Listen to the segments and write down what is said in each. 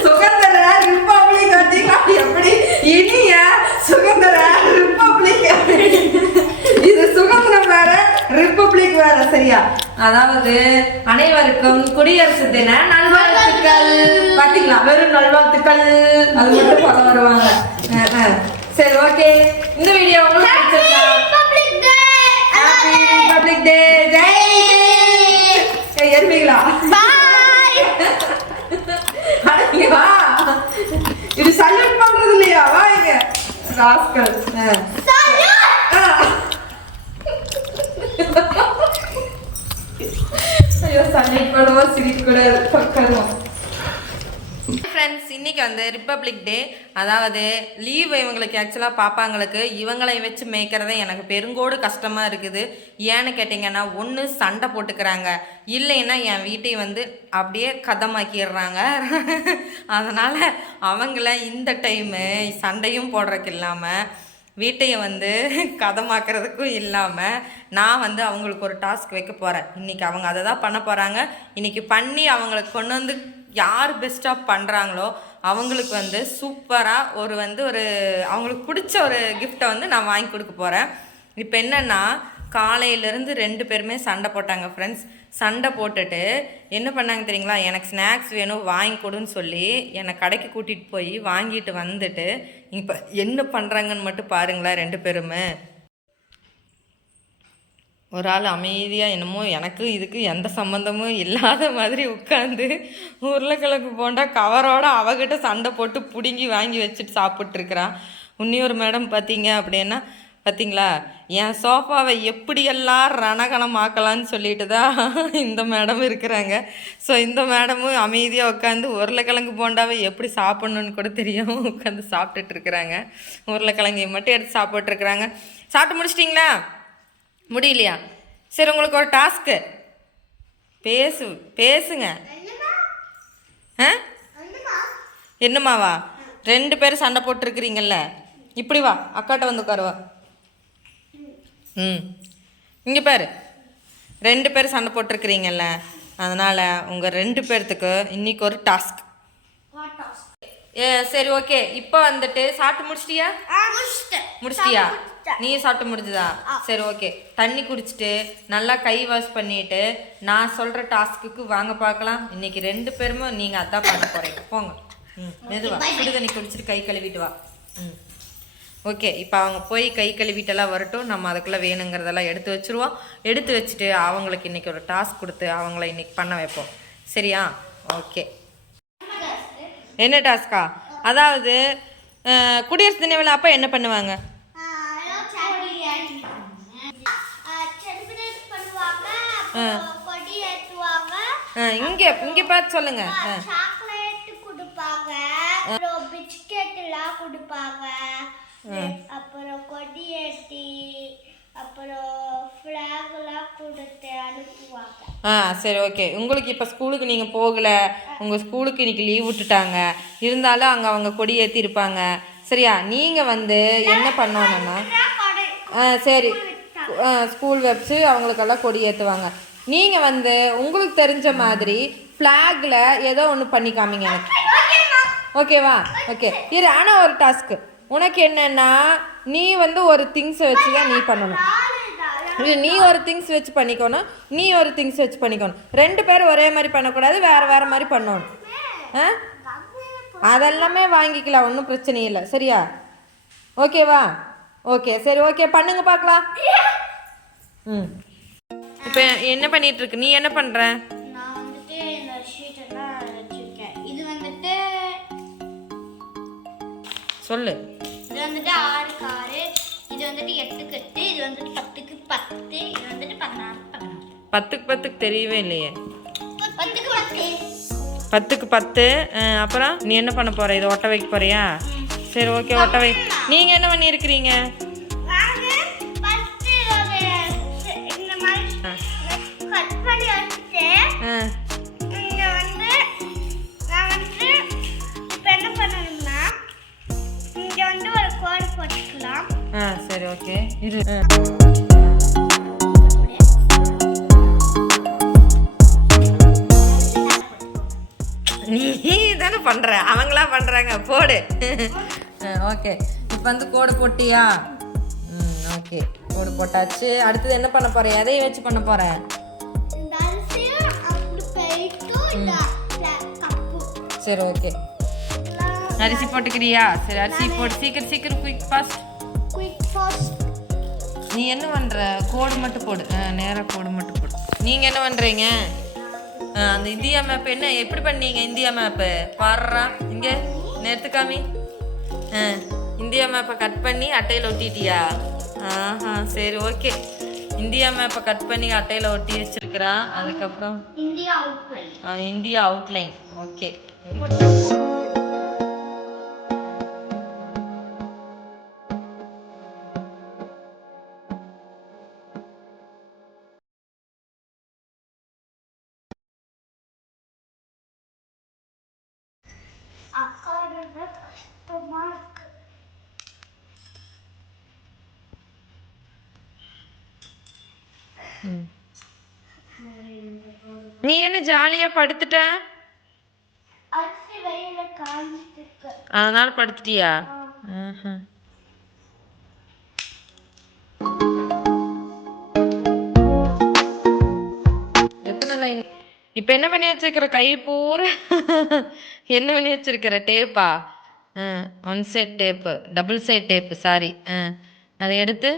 சுகந்தர republic எப்படி இனிய சுகந்தர republic இது சுதந்திரம் வேற ரிப்பப்ளிக் வேற சரியா? அதாவது அனைவருக்கும் குடியரசு தின நல்வாழ்த்துக்கள். பாத்தீங்களா, வெறும் நல்வாழ்த்துக்கள் அது மட்டும் சொல்ல வருவாங்க. சரி, ஓகே. இந்த வீடியோ உங்களுக்கு பிடிச்சிருக்கா? ரிப்பப்ளிக் டே ஜெய் எருமைகளா வா. இது சல்யூட் பண்றது இல்லையா? வா இங்க ராஸ்கல். ஐயோ, சல்யூட் பண்ணுவா சிரிக்க கூடாது பக்கமா. ஃப்ரெண்ட்ஸ், இன்றைக்கி வந்து ரிப்பப்ளிக் டே. அதாவது லீவ் இவங்களுக்கு ஆக்சுவலாக பாப்பாங்களுக்கு இவங்களை வச்சு மேய்க்கிறதே எனக்கு பெருங்கோடு கஷ்டமாக இருக்குது. ஏன்னு கேட்டிங்கன்னா, ஒன்று சண்டை போட்டுக்கிறாங்க, இல்லைன்னா என் வீட்டை வந்து அப்படியே கதமாக்கிடுறாங்க. அதனால் அவங்கள இந்த டைமு சண்டையும் போடுறதுக்கு இல்லாமல் வீட்டையை வந்து கதமாக்குறதுக்கும் இல்லாமல் நான் வந்து அவங்களுக்கு ஒரு டாஸ்க் வைக்க போகிறேன். இன்றைக்கி அவங்க அதை தான் பண்ண போகிறாங்க. இன்றைக்கி பண்ணி அவங்களுக்கு கொண்டு வந்து யார் பெஸ்ட்டாக பண்ணுறாங்களோ அவங்களுக்கு வந்து சூப்பராக ஒரு அவங்களுக்கு பிடிச்ச ஒரு கிஃப்டை வந்து நான் வாங்கி கொடுக்க போகிறேன். இப்போ என்னென்னா, காலையிலேருந்து 2 பேருமே சண்டை போட்டாங்க ஃப்ரெண்ட்ஸ். சண்டை போட்டுட்டு என்ன பண்ணாங்க தெரியுங்களா? எனக்கு ஸ்நாக்ஸ் வேணும் வாங்கி கொடுன்னு சொல்லி என்னை கடைக்கு கூட்டிகிட்டு போய் வாங்கிட்டு வந்துட்டு இப்போ என்ன பண்ணுறாங்கன்னு மட்டும் பாருங்களேன். 2 பேருமே ஒரு ஆள் அமைதியாக என்னமோ எனக்கு இதுக்கு எந்த சம்மந்தமும் இல்லாத மாதிரி உட்காந்து உருளைக்கிழங்கு போண்டா கவரோட அவகிட்ட சண்டை போட்டு பிடுங்கி வாங்கி வச்சுட்டு சாப்பிட்ருக்குறான். இன்னொரு மேடம் பார்த்தீங்களா, என் சோஃபாவை எப்படியெல்லாம் ரணகணமாக்கலான்னு சொல்லிட்டு தான் இந்த மேடம் இருக்கிறாங்க. ஸோ இந்த மேடமும் அமைதியாக உட்காந்து உருளைக்கிழங்கு போண்டாவை எப்படி சாப்பிட்ணுன்னு கூட தெரியாமல் உட்காந்து சாப்பிட்டுட்ருக்குறாங்க. உருளைக்கிழங்கையை மட்டும் எடுத்து சாப்பிட்ருக்குறாங்க. சாப்பிட்டு முடிச்சிட்டிங்களா? முடியலையா? சரி, உங்களுக்கு ஒரு டாஸ்க்கு. பேசுங்க. என்னம்மாவா? 2 பேரும் சண்டை போட்டுருக்குறீங்கல்ல, இப்படி வா, அக்காட்ட வந்து உட்காருவா. இங்கே பாரு, 2 பேரும் சண்டை போட்டிருக்கிறீங்கல்ல, அதனால் உங்கள் 2 பேர்த்துக்கு இன்றைக்கி ஒரு டாஸ்க். சரி, ஓகே. இப்போ வந்துட்டு சாப்பிட்டு முடிச்சிட்டியா? நீ சாப்பிட்டு முடிஞ்சுதா? சரி, ஓகே. தண்ணி குடிச்சிட்டு நல்லா கை வாஷ் பண்ணிட்டு நான் சொல்கிற டாஸ்க்குக்கு வாங்க பார்க்கலாம். இன்றைக்கி 2 பேருமே நீங்கள் அதான் பண்ண போகிறீங்க. போங்க. மெதுவா சுடு தண்ணி குடிச்சிட்டு கை கழுவிட்டு வா. ஓகே. இப்போ அவங்க போய் கை கழுவிட்டெல்லாம் வரட்டும். நம்ம அதுக்குள்ளே வேணுங்கிறதெல்லாம் எடுத்து வச்சுருவோம். எடுத்து வச்சுட்டு அவங்களுக்கு இன்றைக்கி ஒரு டாஸ்க் கொடுத்து அவங்கள இன்றைக்கி பண்ண வைப்போம். சரியா? ஓகே. என்ன டாஸ்கா? அதாவது குடியரசு தின விழா அப்போ என்ன பண்ணுவாங்க? இங்கே பார்த்து சொல்லுங்க. அப்புறம் கொடி ஏற்றி அப்புறம் ஃப்ளாக்லாம் கொடுத்து அனுப்புவாங்க. சரி, ஓகே. உங்களுக்கு இப்போ ஸ்கூலுக்கு நீங்கள் போகலை, உங்கள் ஸ்கூலுக்கு இன்றைக்கி லீவ் விட்டுட்டாங்க, இருந்தாலும் அங்கே அவங்க கொடி ஏற்றி இருப்பாங்க. சரியா? நீங்கள் வந்து என்ன பண்ணணுன்னா, சரி, ஸ்கூல் வச்சு அவங்களுக்கெல்லாம் கொடி ஏற்றுவாங்க. நீங்கள் வந்து உங்களுக்கு தெரிஞ்ச மாதிரி ஃப்ளாகில் ஏதோ ஒன்று பண்ணி காமிங்க எனக்கு. ஓகேவா? ஓகே. இரு, ஆனால் ஒரு டாஸ்க்கு உனக்கு என்னென்னா, நீ வந்து ஒரு திங்ஸை வச்சு தான் நீ பண்ணணும். நீ ஒரு திங்ஸ் வச்சு பண்ணிக்கணும், நீ ஒரு திங்ஸ் வச்சு பண்ணிக்கணும். 2 பேரும் ஒரே மாதிரி பண்ணக்கூடாது, வேறு மாதிரி பண்ணணும். அதெல்லாமே வாங்கிக்கலாம், ஒன்றும் பிரச்சனை இல்லை. சரியா? ஓகேவா? ஓகே, சரி, ஓகே. பண்ணுங்க பார்க்கலாம். இப்போ என்ன பண்ணிட்டு இருக்கு? நீ என்ன பண்ணுற? நான் வந்துட்டு இந்த ஷீட் எல்லாம் வச்சிருக்கேன். இது வந்துட்டு சொல்லு. இது வந்துட்டு 6க்கு 6, இது வந்துட்டு 8க்கு 8, இது வந்துட்டு 10க்கு 10, இது வந்துட்டு 16க்கு 16. 10க்கு 10 தெரியவே இல்லையே. 10க்கு 10. 10க்கு 10. அப்புறம் நீ என்ன பண்ண போற? இதை ஒட்ட வைக்க போறியா? சரி, ஓகே, ஒட்ட வை. நீங்கள் என்ன பண்ணியிருக்கிறீங்க? சரி, ஓகே. இது பண்ணுறேன், அவங்களா பண்ணுறாங்க, போடு. ஓகே, இப்போ வந்து கோடு போட்டியா? ஓகே, கோடு போட்டாச்சு. அடுத்தது என்ன பண்ண போகிறேன்? எதையும் வச்சு பண்ண போகிறேன்? சரி, ஓகே. அரிசி போட்டுக்கிறியா? சரி, அரிசி போட்டு சீக்கிரம் சீக்கிரம் குயிக் ஃபாஸ்ட். நீ என்ன பண்ணுற? கோடு மட்டும் போடு. நேராக கோடு மட்டும் போடு. நீங்கள் என்ன பண்ணுறீங்க? அந்த இந்தியா மேப் என்ன எப்படி பண்ணீங்க? இந்தியா மேப்பு பாடுறா இங்கே நேர்த்துக்காமி. இந்தியா மேப்பை கட் பண்ணி அட்டையில் ஒட்டிட்டியா? ஆஹா, சரி, ஓகே. இந்தியா மேப்பை கட் பண்ணி அட்டையில் ஒட்டி வச்சிருக்கிறா. அதுக்கப்புறம் இந்தியா அவுட்லைன். ஓகே. நீ என்ன ஜாலியா படுத்துட்ட? அதனால படுத்துட்டியா? எத்தனை லைன் இப்போ என்ன பண்ணி வச்சிருக்கிற? கை பூரா என்ன பண்ணி வச்சிருக்கிற? டேப்பா? One side tape, double side tape, sorry. அதை எடுத்து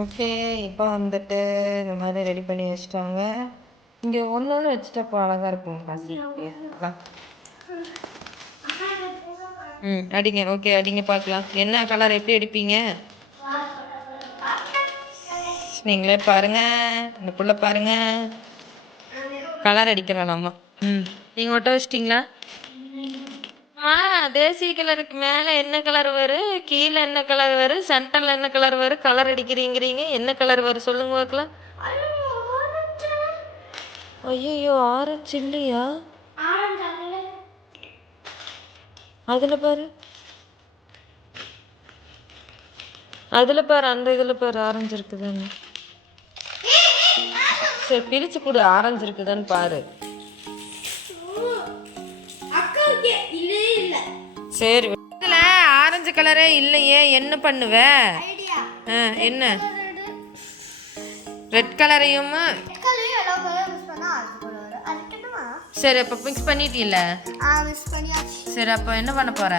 ஓகே. இப்போ வந்துட்டு இந்த மாதிரி ரெடி பண்ணி வச்சுட்டாங்க. இங்கே ஒன்று வச்சுட்டா இப்போ அழகாக இருக்கும். அடிங்க. ஓகே, அடிங்க பார்க்கலாம். என்ன கலர் எப்படி அடிப்பீங்க நீங்களே பாருங்க. இந்த புள்ள பாருங்க, கலர் அடிக்கலாம் நம்ம. நீங்கள் ஒட்ட வச்சிட்டிங்களா? தேசிய கலருக்கு மேலே என்ன கலர் வரும், கீழே என்ன கலர் வரும், சென்டரில் என்ன கலர் வரும்? கலர் அடிக்கிறீங்கிறீங்க, என்ன கலர் வரும் சொல்லுங்க பார்க்கலாம். ஐயோ, ஆரஞ்சு இல்லையா? அதில் பாரு, அதில் பாரு, அந்த இதில் பாரு, ஆரஞ்சு இருக்குதான்னு. சரி, பிரித்து கொடு, ஆரஞ்சு இருக்குதான்னு பாரு. சரி, இதில் ஆரஞ்சு கலரே இல்லையே, என்ன பண்ணுவ? என்ன ரெட் கலரையும் சரி அப்போ மிக்ஸ் பண்ணிட்டீல்ல? சரி, அப்போ என்ன பண்ண போற?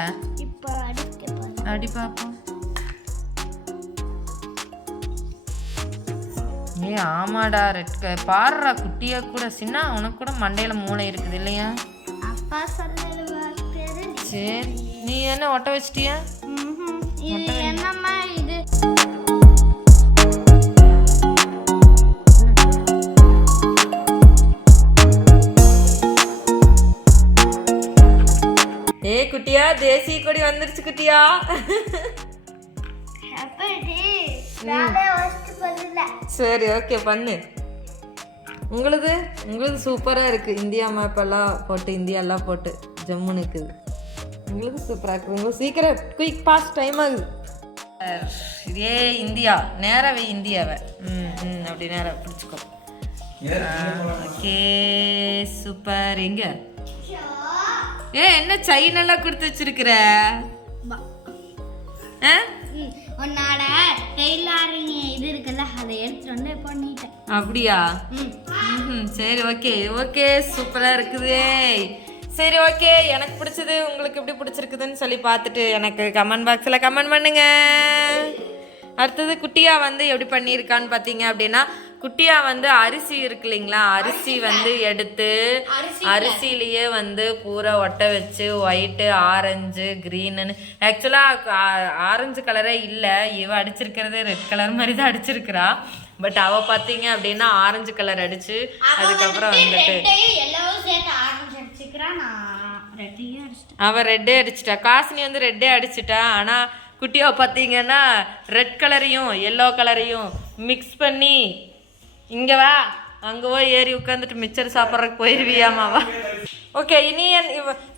அடி பார்ப்போம். ஆமாடா, ரெட் பாடுறா குட்டியா கூட. சின்ன உனக்கு கூட மண்டையில மூளை இருக்குது இல்லையா? சரி, நீ என்ன ஒட்ட வச்சிட்டியா? குட்டியா, தேசிய கொடி வந்துருச்சு குட்டியா. சரி, ஓகே, பண்ணு. உங்களுது சூப்பராக இருக்குது. இந்தியா மேப்பெல்லாம் போட்டு, இந்தியாலாம் போட்டு ஜம்முன்னு இருக்குது. உங்களுக்கு சூப்பராக இருக்குது. உங்களுக்கு சீக்கிரம் குயிக் ஃபாஸ்ட் டைம் ஆகுது. இதே இந்தியா நேராகவே இந்தியாவை அப்படி நேராக பிடிச்சிக்கோ. Okay, super. எங்க என்ன சைனெல்லாம் கொடுத்து வச்சிருக்கிற? உன்னோட டெய்லரிங் இது இருக்குல்ல, அதை எடுத்துட்டு வந்து பண்ணிட்டேன். அப்படியா? சரி, ஓகே ஓகே, சூப்பரா இருக்குது. சரி, ஓகே. எனக்கு பிடிச்சது உங்களுக்கு எப்படி பிடிச்சிருக்குதுன்னு சொல்லி பார்த்துட்டு எனக்கு கமெண்ட் பாக்ஸில் கமெண்ட் பண்ணுங்க. அடுத்தது குட்டியா வந்து எப்படி பண்ணியிருக்கான்னு பார்த்தீங்க அப்படின்னா, குட்டியா வந்து அரிசி இருக்கு இல்லைங்களா, அரிசி வந்து எடுத்து அரிசிலேயே வந்து பூரா ஒட்ட வச்சு ஒயிட்டு, ஆரஞ்சு, க்ரீனுன்னு. ஆக்சுவலாக ஆரஞ்சு கலரே இல்லை, இவ அடிச்சிருக்கிறது ரெட் கலர் மாதிரி தான் அடிச்சிருக்கிறா. பட் அவ பாத்தீங்க அப்படின்னா ஆரஞ்சு கலர் அடிச்சு அதுக்கப்புறம் வந்துட்டு எல்லாரும் சேர்த்து ஆரஞ்சு அடிச்சுக்கிறான். நான் ரெட்டையும் அடிச்சிட்டேன். அவ ரெட்டே அடிச்சிட்டா. காசினி வந்து ரெட்டே அடிச்சிட்டா. ஆனா குட்டியா பாத்தீங்கன்னா ரெட் கலரையும் எல்லோ கலரையும் மிக்ஸ் பண்ணி இங்க வா அங்க போய் ஏறி உட்காந்துட்டு மிச்சர் சாப்பிட்றதுக்கு போயிருவியாமாவா. ஓகே, இனி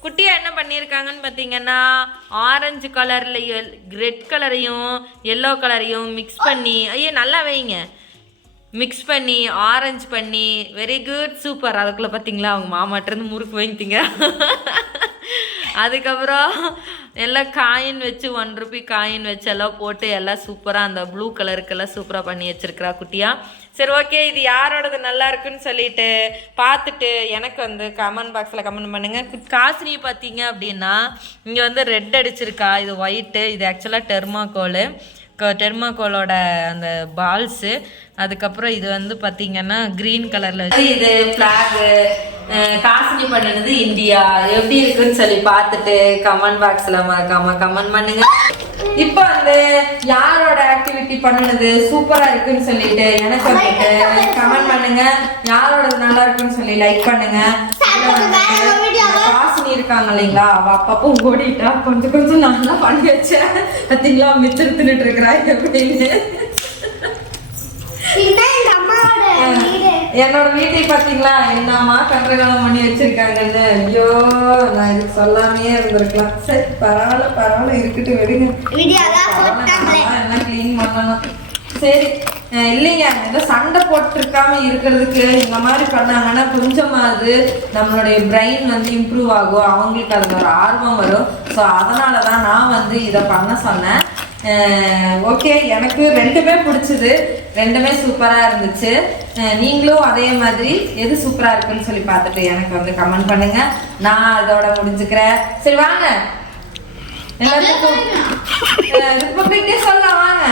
குட்டியா என்ன பண்ணியிருக்காங்கன்னு பார்த்தீங்கன்னா ஆரஞ்சு கலர்ல ரெட் கலரையும் எல்லோ கலரையும் மிக்ஸ் பண்ணி, ஐயோ நல்லா வைங்க, மிக்ஸ் பண்ணி ஆரஞ்சு பண்ணி வெரி குட் சூப்பர். அதுக்குள்ள பார்த்தீங்களா அவங்க மாமாட்டிருந்து முறுக்கு வாங்கிட்டீங்க. அதுக்கப்புறம் எல்லாம் காயின் வச்சு 1 ரூபி காயின் வச்சு எல்லாம் போட்டு எல்லாம் சூப்பராக அந்த ப்ளூ கலருக்கெல்லாம் சூப்பராக பண்ணி வச்சிருக்கிறா குட்டியா. சரி ஓகே, இது யாரோடது நல்லா இருக்குன்னு சொல்லிட்டு பார்த்துட்டு எனக்கு வந்து கமெண்ட் பாக்ஸில் கமெண்ட் பண்ணுங்க. காசினி பார்த்தீங்க அப்படின்னா இங்கே வந்து ரெட் அடிச்சிருக்கா, இது ஒயிட்டு, இது ஆக்சுவலாக டெர்மாக்கோலோட அந்த பால்ஸு. அதுக்கப்புறம் இது வந்து பார்த்தீங்கன்னா க்ரீன் கலரில் இது ஃப்ளாகு. காசினி பண்ணினது இந்தியா. எப்படி இருக்குன்னு சொல்லி பார்த்துட்டு கமெண்ட் பாக்ஸில் மறக்காம கமெண்ட் பண்ணுங்க. இப்போ வந்து யாரோட ஆக்டிவிட்டி பண்ணினது சூப்பரா இருக்குன்னு சொல்லிட்டு எனக்கு வந்துட்டு கமெண்ட் பண்ணுங்க. யாரோட நல்லா இருக்குன்னு சொல்லி லைக் பண்ணுங்க. காசினி இருக்காங்க இல்லைங்களா, அவ அப்பப்போ ஓடிட்டா, கொஞ்சம் கொஞ்சம் நல்லா பண்ணி வச்சேன். பார்த்தீங்களா மிச்சர் தின்னுட்டு இருக்கிறா எப்படின்னு. என்னோட வீட்டை பாத்தீங்களா என்னமா கன்றகாலம் பண்ணி வச்சிருக்காங்கன்னு. ஐயோ நான் இதுக்கு சொல்லாமே இருந்திருக்கலாம். சரி பரவாயில்ல இருக்கட்டும் விடுங்க. எல்லாம் கிளீன் பண்ணணும். சரி இல்லைங்க, ஏதோ சண்டை போட்டுருக்காம இருக்கிறதுக்கு இந்த மாதிரி பண்ணாங்கன்னா கொஞ்சமாவது நம்மளுடைய பிரெயின் வந்து இம்ப்ரூவ் ஆகும், அவங்களுக்கு அதில் ஒரு ஆர்வம் வரும். ஸோ அதனால தான் நான் வந்து இதை பண்ண சொன்னேன். ஓகே, எனக்கு ரெண்டுமே பிடிச்சது, ரெண்டுமே சூப்பராக இருந்துச்சு. நீங்களும் அதே மாதிரி எது சூப்பராக இருக்குன்னு சொல்லி பார்த்துட்டு எனக்கு வந்து கமெண்ட் பண்ணுங்க. நான் அதோட முடிஞ்சுக்கிறேன். சரி வாங்க எல்லாத்துக்கும் சொல்லலாம் வாங்க.